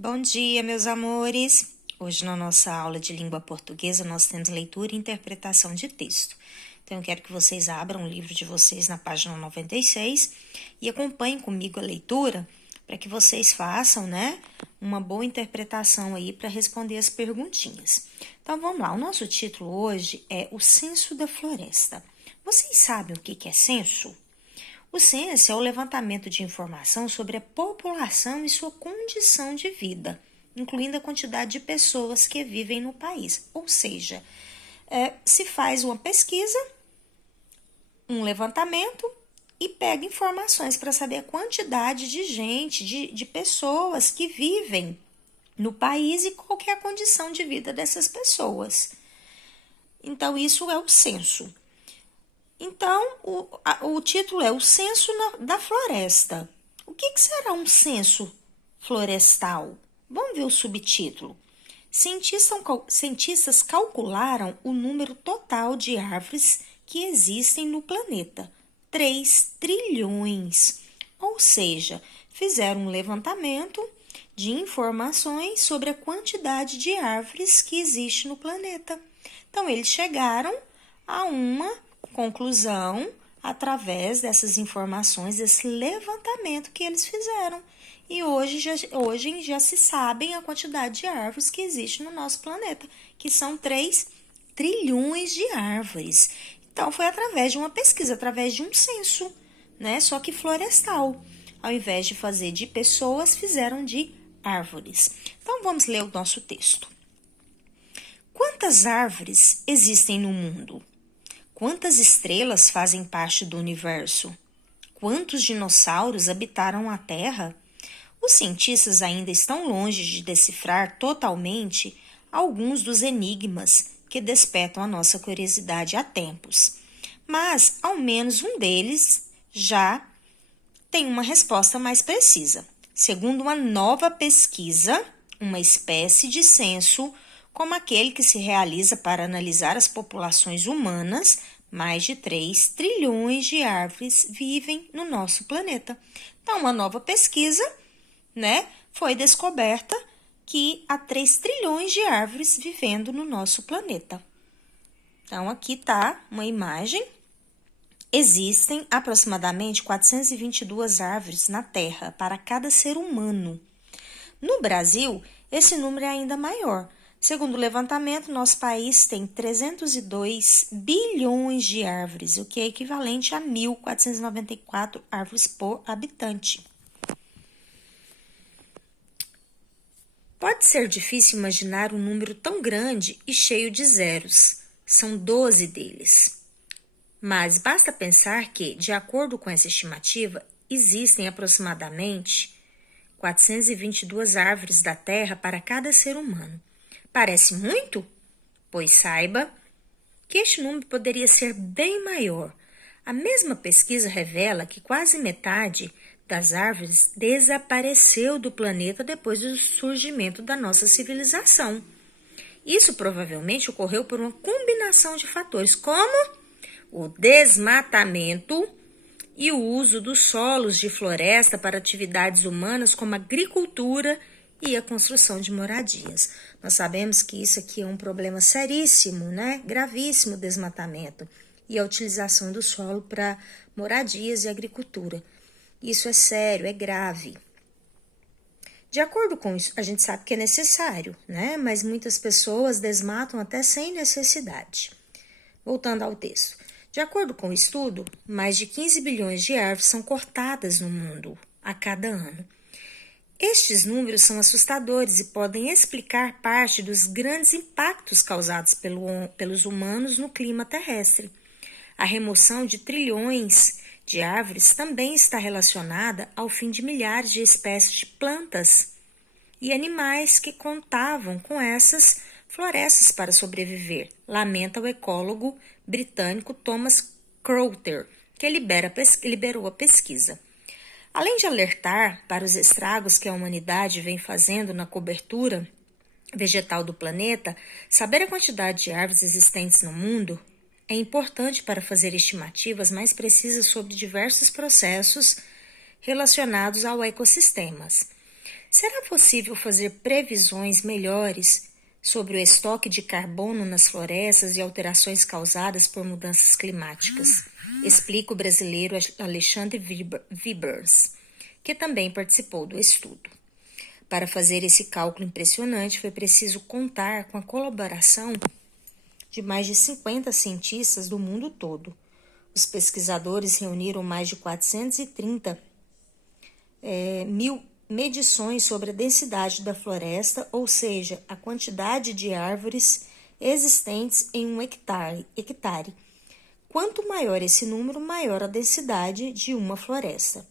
Bom dia, meus amores! Hoje, na nossa aula de língua portuguesa, nós temos leitura e interpretação de texto. Então, eu quero que vocês abram o livro de vocês na página 96 e acompanhem comigo a leitura para que vocês façam, uma boa interpretação aí para responder as perguntinhas. Então, vamos lá. O nosso título hoje é O Censo da Floresta. Vocês sabem o que é censo? O censo é o levantamento de informação sobre a população e sua condição de vida, incluindo a quantidade de pessoas que vivem no país. Ou seja, se faz uma pesquisa, um levantamento e pega informações para saber a quantidade de gente, de pessoas que vivem no país e qual que é a condição de vida dessas pessoas. Então, isso é o censo. Então, o título é O Censo da Floresta. O que será um censo florestal? Vamos ver o subtítulo. Cientistas calcularam o número total de árvores que existem no planeta, 3 trilhões. Ou seja, fizeram um levantamento de informações sobre a quantidade de árvores que existe no planeta. Então, eles chegaram a uma conclusão através dessas informações, desse levantamento que eles fizeram. E hoje já se sabem a quantidade de árvores que existe no nosso planeta, que são 3 trilhões de árvores. Então, foi através de uma pesquisa, através de um censo, só que florestal. Ao invés de fazer de pessoas, fizeram de árvores. Então, vamos ler o nosso texto. Quantas árvores existem no mundo? Quantas estrelas fazem parte do universo? Quantos dinossauros habitaram a Terra? Os cientistas ainda estão longe de decifrar totalmente alguns dos enigmas que despertam a nossa curiosidade há tempos. Mas, ao menos um deles já tem uma resposta mais precisa. Segundo uma nova pesquisa, uma espécie de censo como aquele que se realiza para analisar as populações humanas, mais de 3 trilhões de árvores vivem no nosso planeta. Então, uma nova pesquisa, foi descoberta que há 3 trilhões de árvores vivendo no nosso planeta. Então, aqui está uma imagem. Existem aproximadamente 422 árvores na Terra para cada ser humano. No Brasil, esse número é ainda maior. Segundo o levantamento, nosso país tem 302 bilhões de árvores, o que é equivalente a 1.494 árvores por habitante. Pode ser difícil imaginar um número tão grande e cheio de zeros. São 12 deles. Mas basta pensar que, de acordo com essa estimativa, existem aproximadamente 422 árvores da Terra para cada ser humano. Parece muito? Pois saiba que este número poderia ser bem maior. A mesma pesquisa revela que quase metade das árvores desapareceu do planeta depois do surgimento da nossa civilização. Isso provavelmente ocorreu por uma combinação de fatores, como o desmatamento e o uso dos solos de floresta para atividades humanas como agricultura e a construção de moradias. Nós sabemos que isso aqui é um problema seríssimo, gravíssimo, desmatamento e a utilização do solo para moradias e agricultura. Isso é sério, é grave. De acordo com isso, a gente sabe que é necessário, mas muitas pessoas desmatam até sem necessidade. Voltando ao texto. De acordo com o estudo, mais de 15 bilhões de árvores são cortadas no mundo a cada ano. Estes números são assustadores e podem explicar parte dos grandes impactos causados pelos humanos no clima terrestre. A remoção de trilhões de árvores também está relacionada ao fim de milhares de espécies de plantas e animais que contavam com essas florestas para sobreviver, lamenta o ecólogo britânico Thomas Crowther, que liberou a pesquisa. Além de alertar para os estragos que a humanidade vem fazendo na cobertura vegetal do planeta, saber a quantidade de árvores existentes no mundo é importante para fazer estimativas mais precisas sobre diversos processos relacionados ao ecossistemas. Será possível fazer previsões melhores sobre o estoque de carbono nas florestas e alterações causadas por mudanças climáticas? Explica o brasileiro Alexandre Vibers, que também participou do estudo. Para fazer esse cálculo impressionante, foi preciso contar com a colaboração de mais de 50 cientistas do mundo todo. Os pesquisadores reuniram mais de 430 mil medições sobre a densidade da floresta, ou seja, a quantidade de árvores existentes em um hectare. Quanto maior esse número, maior a densidade de uma floresta.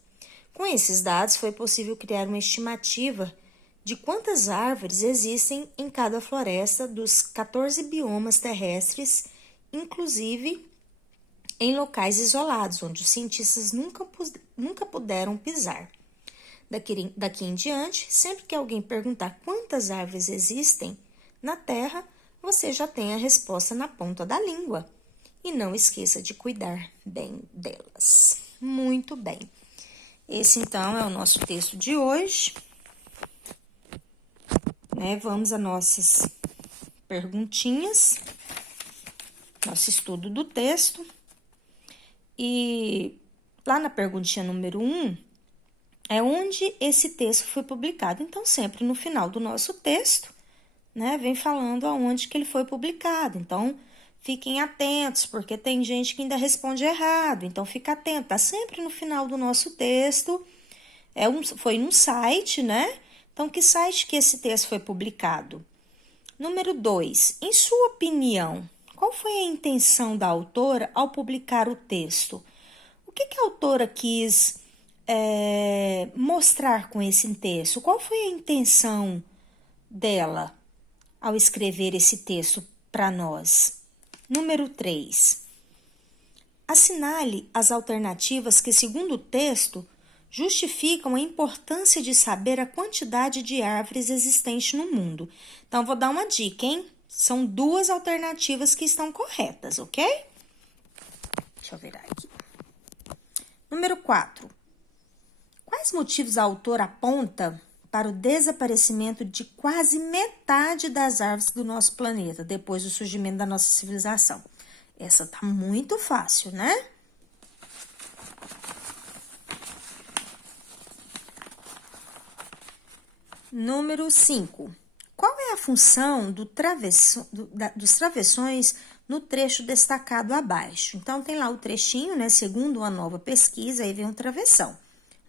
Com esses dados, foi possível criar uma estimativa de quantas árvores existem em cada floresta dos 14 biomas terrestres, inclusive em locais isolados, onde os cientistas nunca puderam pisar. Daqui em diante, sempre que alguém perguntar quantas árvores existem na Terra, você já tem a resposta na ponta da língua. E não esqueça de cuidar bem delas. Muito bem. Esse, então, é o nosso texto de hoje. Vamos às nossas perguntinhas, nosso estudo do texto. E lá na perguntinha número 1, é onde esse texto foi publicado. Então, sempre no final do nosso texto, vem falando aonde que ele foi publicado. Então, fiquem atentos, porque tem gente que ainda responde errado. Então, fica atento. Tá sempre no final do nosso texto. Foi num site, Então, que site que esse texto foi publicado? Número 2. Em sua opinião, qual foi a intenção da autora ao publicar o texto? O que a autora quis mostrar com esse texto? Qual foi a intenção dela ao escrever esse texto para nós? Número 3. Assinale as alternativas que, segundo o texto, justificam a importância de saber a quantidade de árvores existentes no mundo. Então, vou dar uma dica, hein? São 2 alternativas que estão corretas, ok? Deixa eu virar aqui. Número 4. Quais motivos a autora aponta para o desaparecimento de quase metade das árvores do nosso planeta depois do surgimento da nossa civilização? Essa tá muito fácil, Número 5. Qual é a função dos travessões no trecho destacado abaixo? Então, tem lá o trechinho, segundo uma nova pesquisa, aí vem um travessão.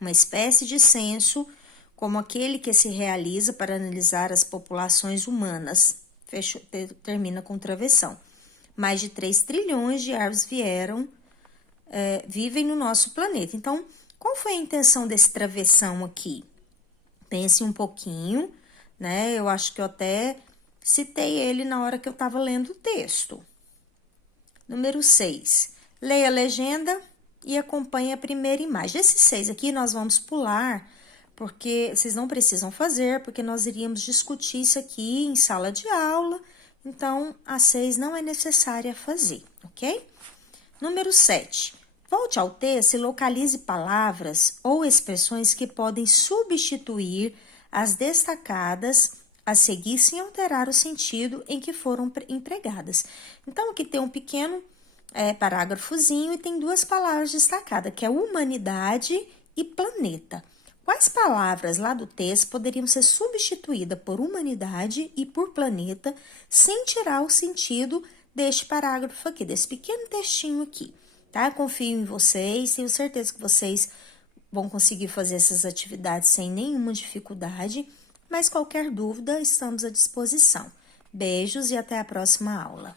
Uma espécie de censo, como aquele que se realiza para analisar as populações humanas. Termina com travessão. Mais de 3 trilhões de árvores vivem no nosso planeta. Então, qual foi a intenção desse travessão aqui? Pense um pouquinho, Eu acho que eu até citei ele na hora que eu estava lendo o texto. Número 6. Leia a legenda e acompanhe a primeira imagem. Esses 6 aqui nós vamos pular, porque vocês não precisam fazer, porque nós iríamos discutir isso aqui em sala de aula. Então, a 6 não é necessária fazer, ok? Número 7. Volte ao texto e localize palavras ou expressões que podem substituir as destacadas a seguir sem alterar o sentido em que foram empregadas. Então, aqui tem um pequeno parágrafozinho e tem 2 palavras destacadas, que é humanidade e planeta. Quais palavras lá do texto poderiam ser substituídas por humanidade e por planeta sem tirar o sentido deste parágrafo aqui, desse pequeno textinho aqui? Tá? Confio em vocês, tenho certeza que vocês vão conseguir fazer essas atividades sem nenhuma dificuldade, mas qualquer dúvida, estamos à disposição. Beijos e até a próxima aula.